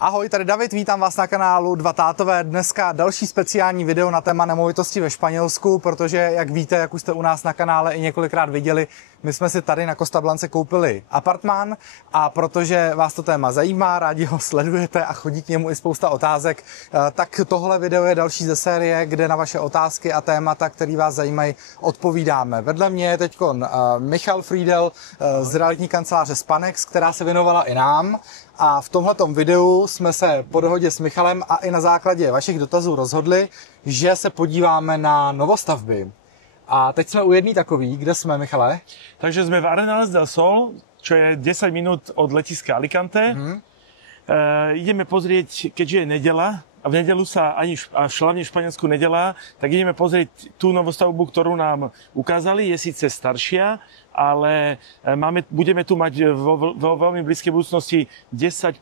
Ahoj, tady David, vítám vás na kanálu Dva tátové. Dneska další speciální video na téma nemovitosti ve Španělsku, protože jak víte, jak už jste u nás na kanále i několikrát viděli, my jsme si tady na Costa Blance koupili apartmán a protože vás to téma zajímá, rádi ho sledujete a chodí k němu i spousta otázek, tak tohle video je další ze série, kde na vaše otázky a témata, které vás zajímají, odpovídáme. Vedle mě je teď Michal Friedel z realitní kanceláře Spanex, která se věnovala i nám. A v tomhletom videu jsme se po dohodě s Michalem a i na základě vašich dotazů rozhodli, že se podíváme na novostavby. A teď jsme u jedné takový. Kde jsme, Michale? Takže jsme v Arenales del Sol, čo je 10 minút od letiska Alicante. Ideme pozrieť, keďže je nedeľa, a v nedeľu sa hlavne v Španielsku nedelá, tak ideme pozrieť tú novostavbu, ktorú nám ukázali. Je síce staršia, ale budeme tu mať vo veľmi blízkej budúcnosti 10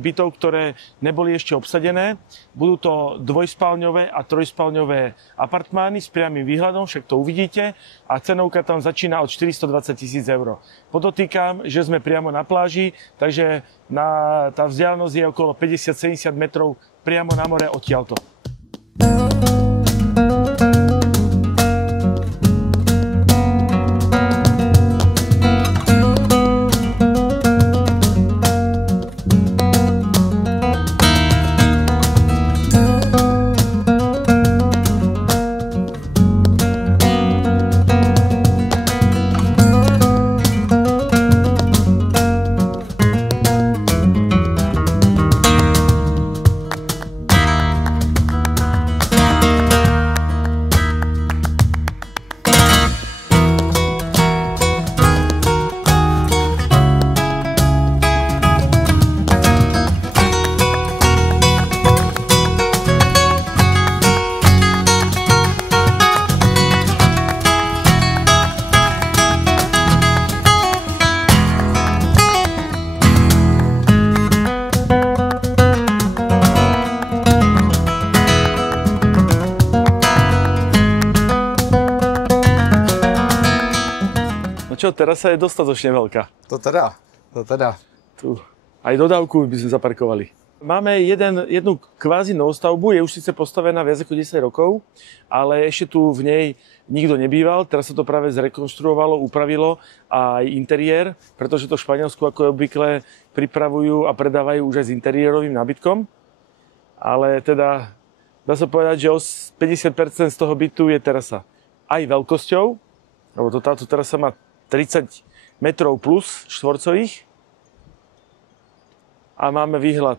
bytov, ktoré neboli ešte obsadené. Budú to dvojspálňové a trojspálňové apartmány s priamym výhľadom, však to uvidíte. A cenovka tam začína od 420 000 eur. Podotýkam, že sme priamo na pláži, takže tá vzdialenosť je okolo 50-70 metrov priamo na more odtiaľto. Čo, terasa je dostatočne veľká. To teda. Tu aj dodávku by sme zaparkovali. Máme jednu kvázi novostavbu, je už síce postavená viac ako 10 rokov, ale ešte tu v nej nikto nebýval. Teraz sa to práve zrekonštruovalo, upravilo aj interiér, pretože to v Španielsku ako obvykle pripravujú a predávajú už aj s interiérovým nábytkom. Ale teda dá sa povedať, že 50% z toho bytu je terasa. Aj veľkosťou, lebo táto terasa má 30 metrov plus štvorcových a máme výhľad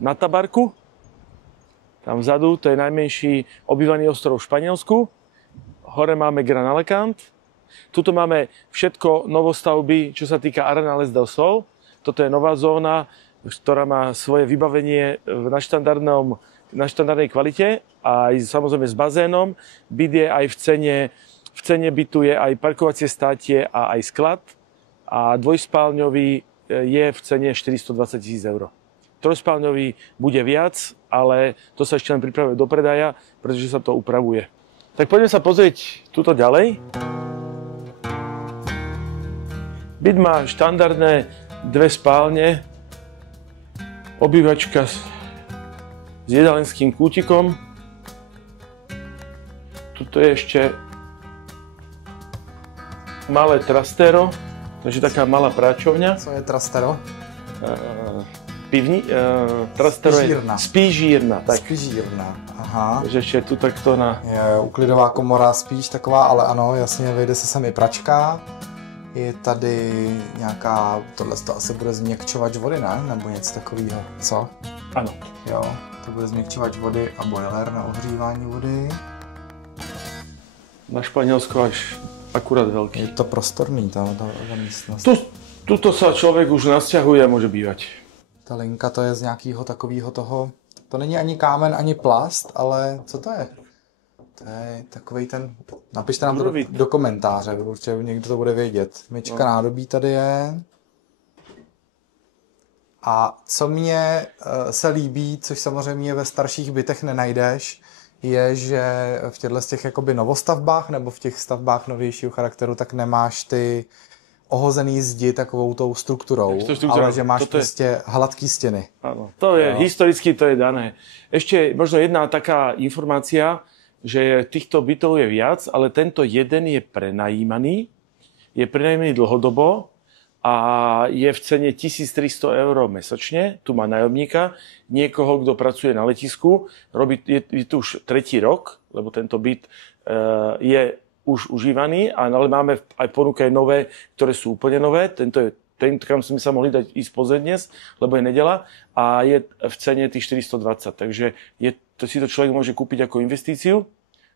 na Tabarku. Tam vzadu, to je najmenší obývaný ostrov v Španielsku. Hore máme Gran Alicante. Tuto máme všetko novostavby, čo sa týka Arenales del Sol. Toto je nová zóna, ktorá má svoje vybavenie na štandardnej kvalite a aj samozrejme s bazénom. Byt je aj v cene bytu je aj parkovacie státie a aj sklad a dvojspálňový je v cene 420 000 eur. Trojspálňový bude viac, ale to sa ešte len pripravuje do predaja, pretože sa to upravuje. Tak poďme sa pozrieť tuto ďalej. Byt má štandardné dve spálne, obývačka s jedalenským kútikom. Tuto je ešte malé trastero, takže taká malá práčovňa. Co je trastero? Trastero je spížírna. Spížírna, aha. Takže ešte tu takto na... Je uklidová komora spíš taková, ale ano, jasně, vejde se sem i pračka. Je tady nějaká, tohle to asi bude změkčovač vody, ne? Nebo něco takového, co? Ano. Jo, to bude změkčovač vody a boiler na ohřívání vody. Na Španělsko až akurát veľký. Je to prostorný, tá místnost. Tuto sa človek už nasťahuje a môže bývať. Ta linka to je z nějakého takového toho, to není ani kámen, ani plast, ale co to je? To je takovej ten, napište nám to do komentáře, určitě někdo to bude vědět. Myčka nádobí tady je. A co mně se líbí, což samozřejmě ve starších bytech nenajdeš, je, že v těchto těch jakoby novostavbách nebo v těch stavbách novějšího charakteru tak nemáš ty ohozený zdi takovou tou strukturou, ale že máš prostě hladký stěny. Áno, to je historicky to je dané. Ešte možno jedna taká informácia, že týchto bytov je viac, ale tento jeden je prenajímaný dlhodobo a je v cene 1300 € mesačne. Tu má nájomníka, niekoho, kto pracuje na letisku. Je tu už 3. rok, lebo tento byt je už užívaný, ale máme aj ponuke nové, ktoré sú úplne nové. Tento, kam sme sa mohli dať ísť pozrieť dnes, lebo je nedeľa a je v cene tých 420. Takže si to človek môže kúpiť ako investíciu.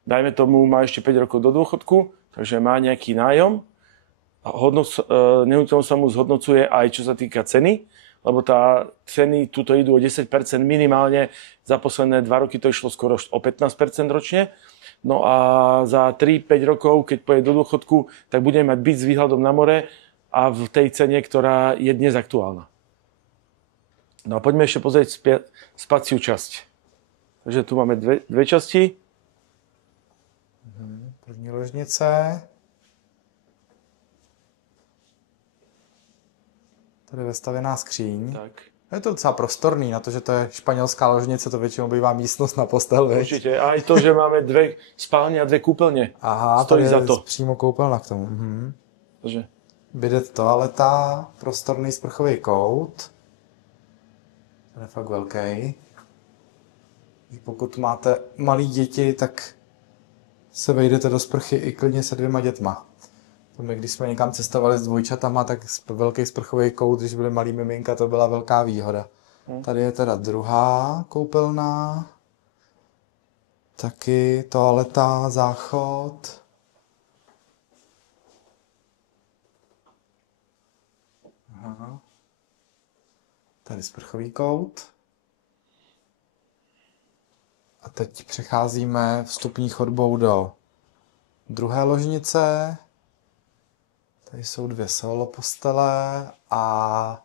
Dajme tomu, má ešte 5 rokov do dôchodku, takže má nejaký nájom. Nehnuteľnosť sa mu zhodnocuje aj čo sa týka ceny, lebo ceny tuto idú o 10% minimálne. Za posledné 2 roky to išlo skoro o 15% ročne. No a za 3-5 rokov, keď pôjde do dôchodku, tak budeme mať byt s výhľadom na more a v tej cene, ktorá je dnes aktuálna. No a poďme ešte pozrieť spaciu časť. Takže tu máme dve časti. První ložnice. Tady je vestavěná skříň. Tak. Je to docela prostorný, na to, že to je španělská ložnice, to většinou bývá místnost na postel, viď? Určite. Aj to, že máme 2 spálne a 2 kúpeľne. Aha, stojí tady za je to. přímo koupelna k tomu. Takže. Bidet, toaleta, prostorný sprchový kout. Ten je fakt velký. Pokud máte malí děti, tak se vejdete do sprchy i klidně se 2 dětma. My, když jsme někam cestovali s dvojčatama, tak velký sprchový kout, když byly malý miminka, to byla velká výhoda. Tady je teda druhá koupelna. Taky toaleta, záchod. Aha. Tady sprchový kout. A teď přecházíme vstupní chodbou do druhé ložnice. Tady jsou 2 solo postele a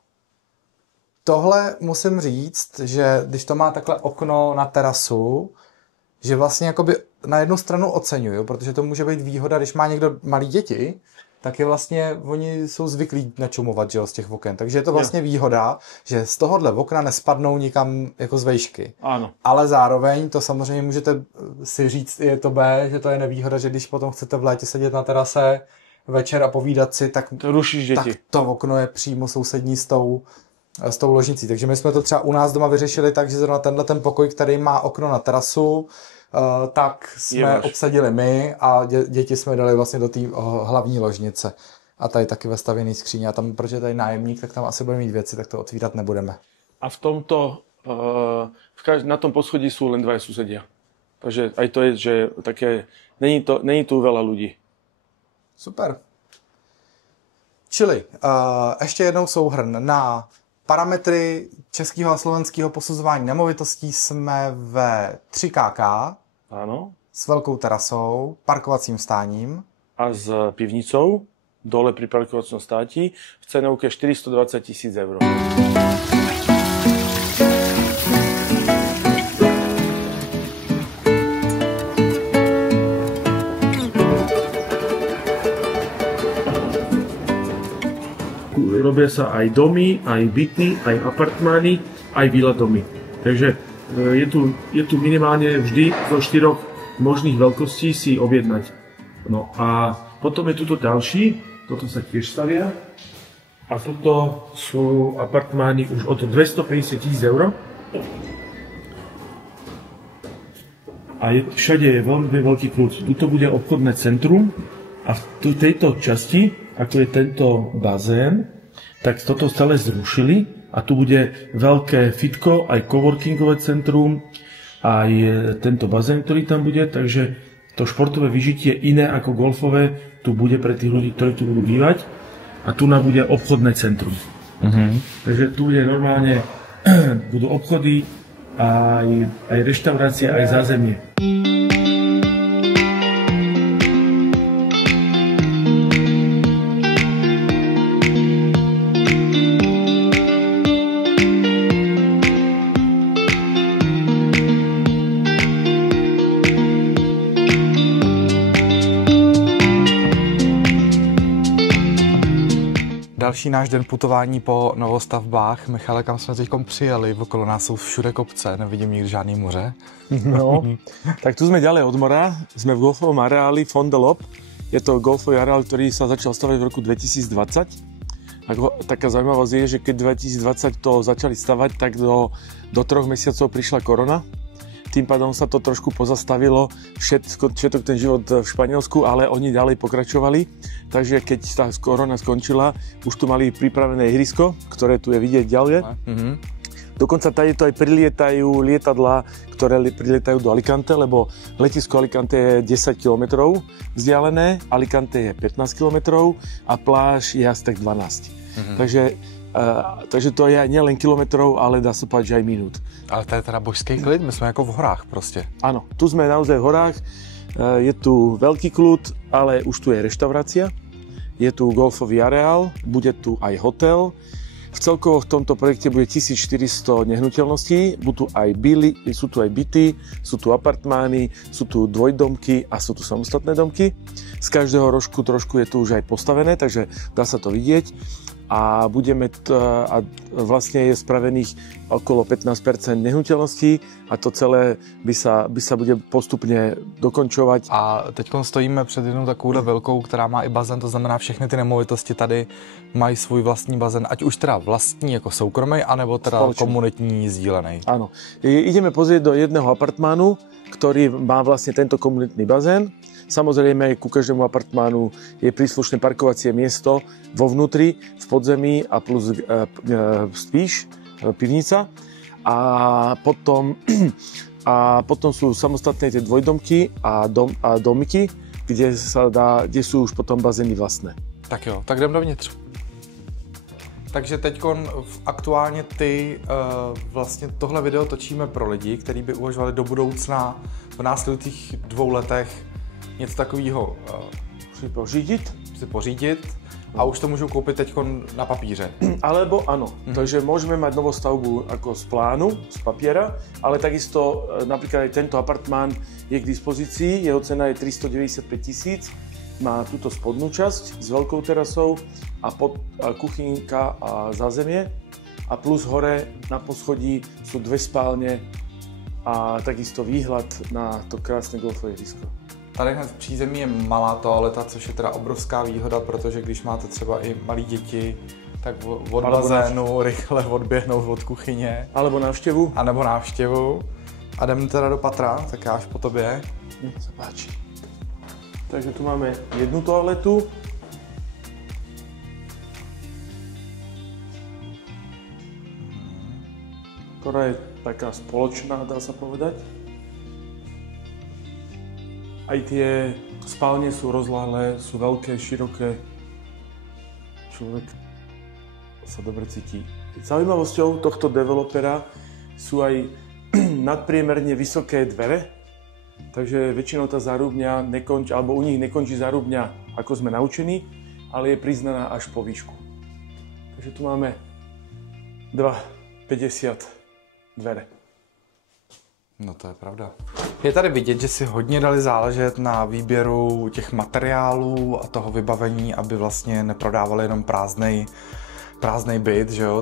tohle musím říct, že když to má takhle okno na terasu, že vlastně jakoby na jednu stranu oceňuju, protože to může být výhoda, když má někdo malý děti, tak je vlastně, oni jsou zvyklí načumovat, že jo, z těch oken. Takže je to vlastně výhoda, že z tohohle okna nespadnou nikam jako z vejšky. Áno. Ale zároveň to samozřejmě můžete si říct, je to B, že to je nevýhoda, že když potom chcete v létě sedět na terase večer a povídat si, tak To rušíš děti. tak to okno je přímo sousední s tou ložnicí. Takže my jsme to třeba u nás doma vyřešili tak, že zrovna tenhle ten pokoj, který má okno na terasu, tak jsme obsadili my a děti jsme dali vlastně do té hlavní ložnice. A tady taky vestavěný skříně. A tam, protože tady nájemník, tak tam asi bude mít věci, tak to otvírat nebudeme. A v tomto, na tom poschodí sú len 2 susedia. Takže aj to je, že také, není tu veľa ľudí. Super. Čili ještě jednou souhrn. Na parametry českého a slovenského posuzování nemovitostí jsme ve 3KK. Áno. S velkou terasou, parkovacím stáním. A s pivnicou, dole pri parkovacom státi, v cenovke 420 000 €. Robia sa aj domy, aj byty, aj apartmány, aj výlet-domy. Takže je tu minimálne vždy zo 4 možných veľkostí si objednať. No a potom je tuto ďalší, toto sa tiež stavia. A toto sú apartmány už od 250 000 €. A všade je veľmi veľký kľud. Tuto bude obchodné centrum a v tejto časti, ako je tento bazén, tak toto stále zrušili a tu bude veľké fitko, aj coworkingové centrum, aj tento bazén, ktorý tam bude, takže to športové vyžitie iné ako golfové tu bude pre tých ľudí, ktorí tu budú bývať a tu bude obchodné centrum. Takže tu bude normálne, budú obchody, aj reštaurácie, aj zázemie. další náš den putování po novostavbách. Michale, kam jsme teď přijeli? Okolo nás jsou všude kopce, nevidím nikdy žádný moře. No, tak tu sme ďalej od mora, sme v golfovom areáli Fond de Lop. Je to golfový areál, ktorý sa začal stavať v roku 2020. Taká zaujímavosť je, že keď 2020 to začali stavať, tak do 3 mesiacov prišla korona. Tým pádom sa to trošku pozastavilo, všetok ten život v Španielsku, ale oni ďalej pokračovali. Takže keď tá korona skončila, už tu mali pripravené ihrisko, ktoré tu je vidieť ďalej. Dokonca tady to aj prilietajú lietadlá, ktoré prilietajú do Alicante, lebo letisko Alicante je 10 km vzdialené, Alicante je 15 km a pláž je asi tak 12. Takže to je nielen kilometrov, ale dá sa povedať, že aj minút. Ale to je teda božský klid, my sme ako v horách proste. Áno, tu sme naozaj v horách, je tu veľký kľud, ale už tu je reštaurácia, je tu golfový areál, bude tu aj hotel. Celkovo v tomto projekte bude 1400 nehnuteľností, sú tu aj byty, sú tu apartmány, sú tu dvojdomky a sú tu samostatné domky. Z každého rožku trošku je tu už aj postavené, takže dá sa to vidieť. A vlastne je spravených okolo 15% nehnuteľností a to celé by sa bude postupne dokončovať. A teď stojíme před jednou takovou velkou, která má i bazén, to znamená všechny ty nemovitosti tady mají svůj vlastní bazén, ať už teda vlastní jako soukromý, anebo teda spoločný, komunitní, sdílený. Áno. Ideme pozrieť do jedného apartmánu, ktorý má vlastne tento komunitný bazén. Samozrejme, ku každému apartmánu je príslušné parkovacie miesto vo vnútri, v podzemí a plus spíš, pivnica. A potom sú samostatné tie dvojdomky a domky, kde sú už potom bazény vlastné. Tak jo, tak jdem dovnitř. Takže teď aktuálně vlastně tohle video točíme pro lidi, kteří by uvažovali do budoucna v následujících 2 letech něco takového si pořídit a už to můžou koupit teď na papíře. Alebo áno, takže môžeme mať novostavbu ako z plánu, z papiera, ale takisto napríklad aj tento apartmán je k dispozícii, jeho cena je 395 000, má túto spodnú časť s veľkou terasou a kuchynka a zázemie a plus hore na poschodí sú 2 spálne a takisto výhľad na to krásne golfové ihrisko. Tady hned v přízemí je malá toaleta, což je teda obrovská výhoda, protože když máte třeba i malí děti, tak od bazénu rychle odběhnout od kuchyně. Alebo návštevu. A nebo návštěvu. A jdeme teda do patra, tak já až po tobě. Nech sa páči. Takže tu máme jednu toaletu. Ktorá je taká spoločná, dá sa povedať. Aj tie spálne sú rozláhlé, sú veľké, široké. Človek sa dobre cíti. Zaujímavosťou tohto developera sú aj nadpriemerne vysoké dvere, takže väčšinou tá zárubňa nekončí, alebo u nich nekončí zárubňa, ako sme naučení, ale je priznaná až po výšku. Takže tu máme 2,50 dvere. No to je pravda. Je tady vidět, že si hodně dali záležet na výběru těch materiálů a toho vybavení, aby vlastně neprodávali jenom prázdnej byt, že jo?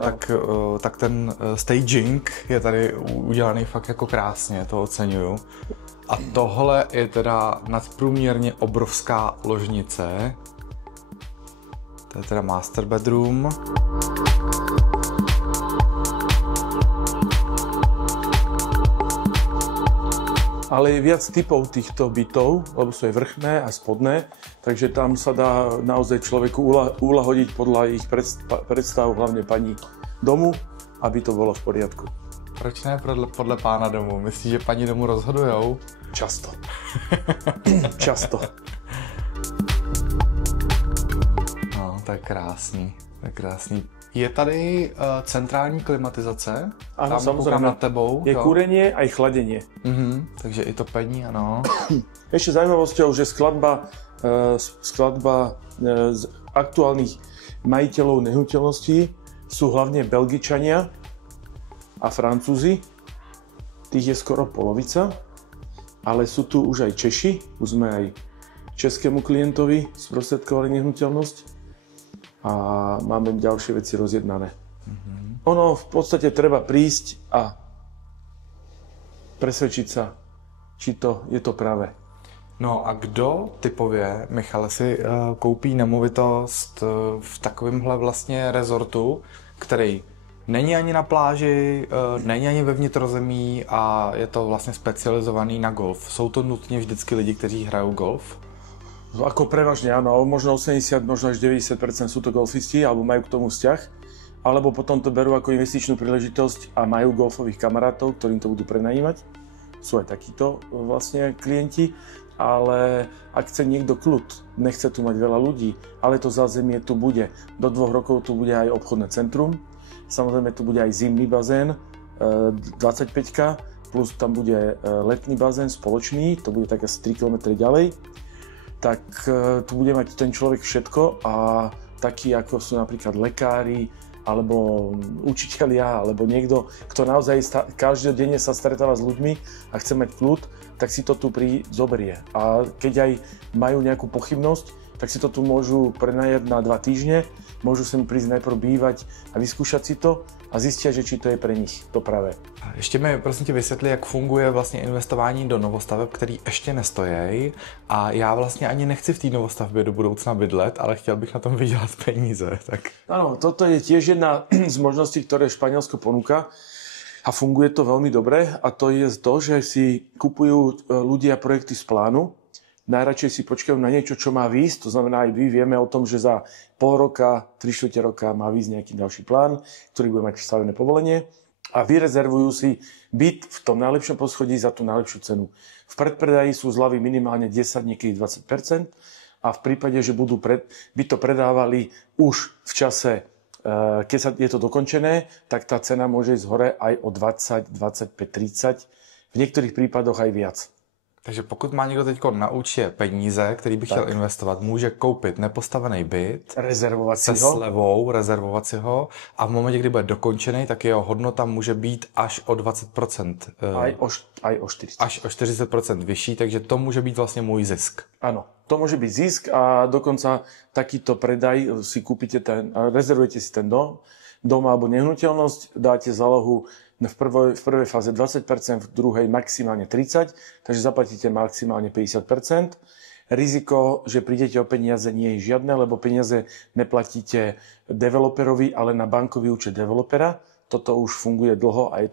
Tak ten staging je tady udělaný fakt jako krásně, to oceňuju. A tohle je teda nadprůměrně obrovská ložnice. To je teda master bedroom. Ale je viac typov týchto bytov, lebo sú aj vrchné a spodné, takže tam sa dá naozaj človeku ulahodiť podľa ich predstav, hlavne pani domu, aby to bolo v poriadku. Proč ne podle pána domu? Myslíš, že paní domu rozhodujou? Často. Často. No, to je krásný, to je krásný. Je tady centrální klimatizace? Áno, samozrejme. Nad tebou. Je kúrenie aj chladenie. Takže i topení, ano. Ešte zaujímavosťou, že skladba z aktuálnych majiteľov nehnuteľností sú hlavne Belgičania a Francúzi. Tých je skoro polovica, ale sú tu už aj Češi. Už sme aj českému klientovi sprostredkovali nehnuteľnosť. a máme ďalšie veci rozjednané. Ono v podstate treba prísť a presvedčiť sa, či to je to pravé. No a kdo typově, Michale, si koupí nemovitost v takovémhle vlastně rezortu, který není ani na pláži, není ani ve vnitrozemí a je to vlastně specializovaný na golf. Jsou to nutně vždycky lidi, kteří hrajou golf? Ako prevažne áno, možno 80, možno až 90% sú to golfisti, alebo majú k tomu vzťah, alebo potom to berú ako investičnú príležitosť a majú golfových kamarátov, ktorým to budú prenajímať. Sú aj takíto vlastne klienti, ale ak chce niekto kľud, nechce tu mať veľa ľudí, ale to zázemie tu bude. Do 2 rokov tu bude aj obchodné centrum, samozrejme tu bude aj zimný bazén, 25, plus tam bude letný bazén spoločný, to bude tak asi 3 km ďalej. Tak tu bude mať ten človek všetko a takí ako sú napríklad lekári, alebo učitelia, alebo niekto, kto naozaj každodenne sa stretáva s ľuďmi a chce mať kľud, tak si to tu zoberie. A keď aj majú nejakú pochybnosť, tak si to tu môžu prenajať na 2 týždne, môžu sem prísť najprv bývať a vyskúšať si to a zistia, že či to je pre nich to pravé. Ještě mi prosím tě vysvětli, jak funguje vlastně investování do novostaveb, který ještě nestojí. A já vlastně ani nechci v té novostavbě do budoucna bydlet, ale chtěl bych na tom vydělat peníze. Tak. Áno, toto je tiež jedna z možností, ktoré Španielsko ponúka a funguje to veľmi dobre. A to je to, že si kupujú ľudia projekty z plánu. Najradšej si počkajú na niečo, čo má výjsť. To znamená, aj my vieme o tom, že za pol roka, 3/4 roka má výjsť nejaký ďalší plán, ktorý bude mať stavebné povolenie a vyrezervujú si byt v tom najlepšom poschodí za tú najlepšiu cenu. V predpredaji sú zľavy minimálne 10, niekedy 20% a v prípade, že by to predávali už v čase, keď je to dokončené, tak tá cena môže ísť hore aj o 20, 25, 30, v niektorých prípadoch aj viac. Takže pokud má někdo teď na účtě peníze, který by chtěl investovat, může koupit nepostavený byt, rezervovat si se slevou, rezervovat si ho a v momentě, kdy bude dokončený, tak jeho hodnota může být až o 20%. Aj o 40%. Až o 40% vyšší, takže to může být vlastně můj zisk. Áno, to môže byť zisk a dokonca takýto predaj si kúpite rezervujete si ten dom alebo nehnuteľnosť, dáte zálohu v prvej fáze 20%, v druhej maximálne 30%, takže zaplatíte maximálne 50%. Riziko, že prídete o peniaze, nie je žiadne, lebo peniaze neplatíte developerovi, ale na bankový účet developera. Toto už funguje dlho a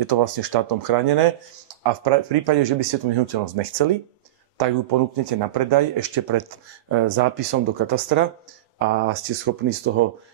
je to vlastne štátom chránené. A v prípade, že by ste tú nehnuteľnosť nechceli, tak ju ponúknete na predaj ešte pred zápisom do katastra a ste schopní z toho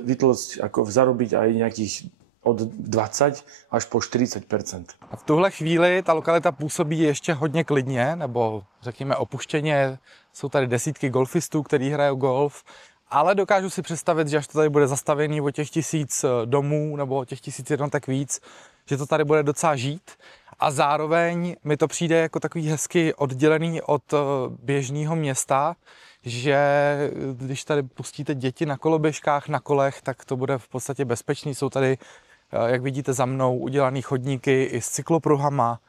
vytlcť, ako zarobiť aj nejakých od 20 až po 40%. A v tuhle chvíli ta lokalita působí ještě hodně klidně, nebo řekněme opuštěně. Jsou tady desítky golfistů, kteří hrajou golf, ale dokážu si představit, že až to tady bude zastavený o těch 1000 domů nebo o těch 1000 jednotek víc, že to tady bude docela žít. A zároveň mi to přijde jako takový hezky oddělený od běžného města, že když tady pustíte děti na koloběžkách, na kolech, tak to bude v podstatě bezpečný. Jsou tady, jak vidíte za mnou, udělaný chodníky i s cyklopruhama.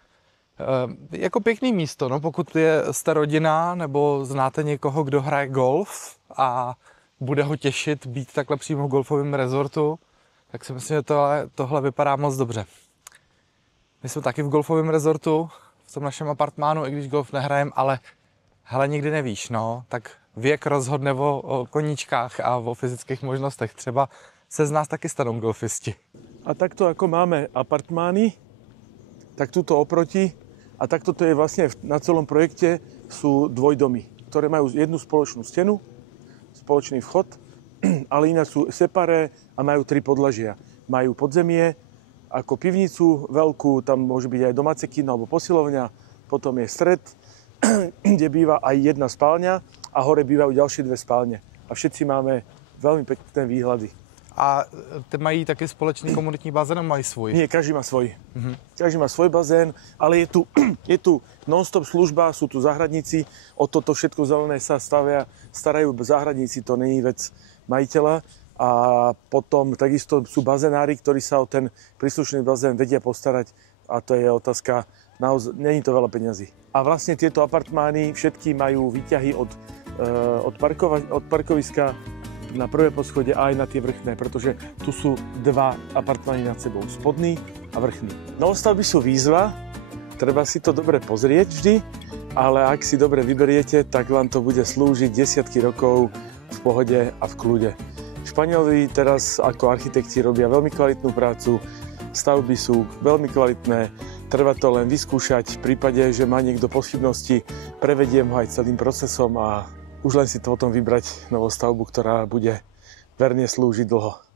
Jako pěkný místo, no, pokud jste rodina nebo znáte někoho, kdo hraje golf a bude ho těšit být takhle přímo v golfovém rezortu, tak si myslím, že tohle vypadá moc dobře. My jsme taky v golfovém rezortu, v tom našem apartmánu, i když golf nehrajem, ale hele, nikdy nevíš, no, tak věk rozhodne o koníčkách a o fyzických možnostech. Třeba se z nás taky stanou golfisti. A takto ako máme apartmány, tak tuto oproti a takto to je vlastne na celom projekte sú dvojdomy, ktoré majú jednu spoločnú stenu, spoločný vchod, ale ináč sú separé a majú 3 podlažia. Majú podzemie, ako pivnicu veľkú, tam môže byť aj domáce kino alebo posilovňa, potom je stred, kde býva aj jedna spálňa a hore bývajú ďalšie 2 spálne. A všetci máme veľmi pekné výhľady. A ty mají taky společný komunitní bazén, mají svůj? Nie, každý má svoj. Každý má svoj bazén, ale je tu non-stop služba, sú tu záhradníci, o toto všetko zelené sa starajú záhradníci, to není vec majiteľa. A potom takisto sú bazénári, ktorí sa o ten príslušný bazén vedia postarať a to je otázka, naozaj, není to veľa peňazí. A vlastne tieto apartmány všetky majú výťahy od parkoviska na prvé poschodie a aj na tie vrchné, pretože tu sú dva apartmány nad sebou, spodný a vrchný. Novostavby sú výzva, treba si to dobre pozrieť vždy, ale ak si dobre vyberiete, tak vám to bude slúžiť desiatky rokov v pohode a v kľude. Španieli teraz ako architekti robia veľmi kvalitnú prácu, stavby sú veľmi kvalitné, treba to len vyskúšať. V prípade, že má niekto pochybnosti, prevediem ho aj celým procesom a už len si to potom vybrať novú stavbu, ktorá bude verne slúžiť dlho.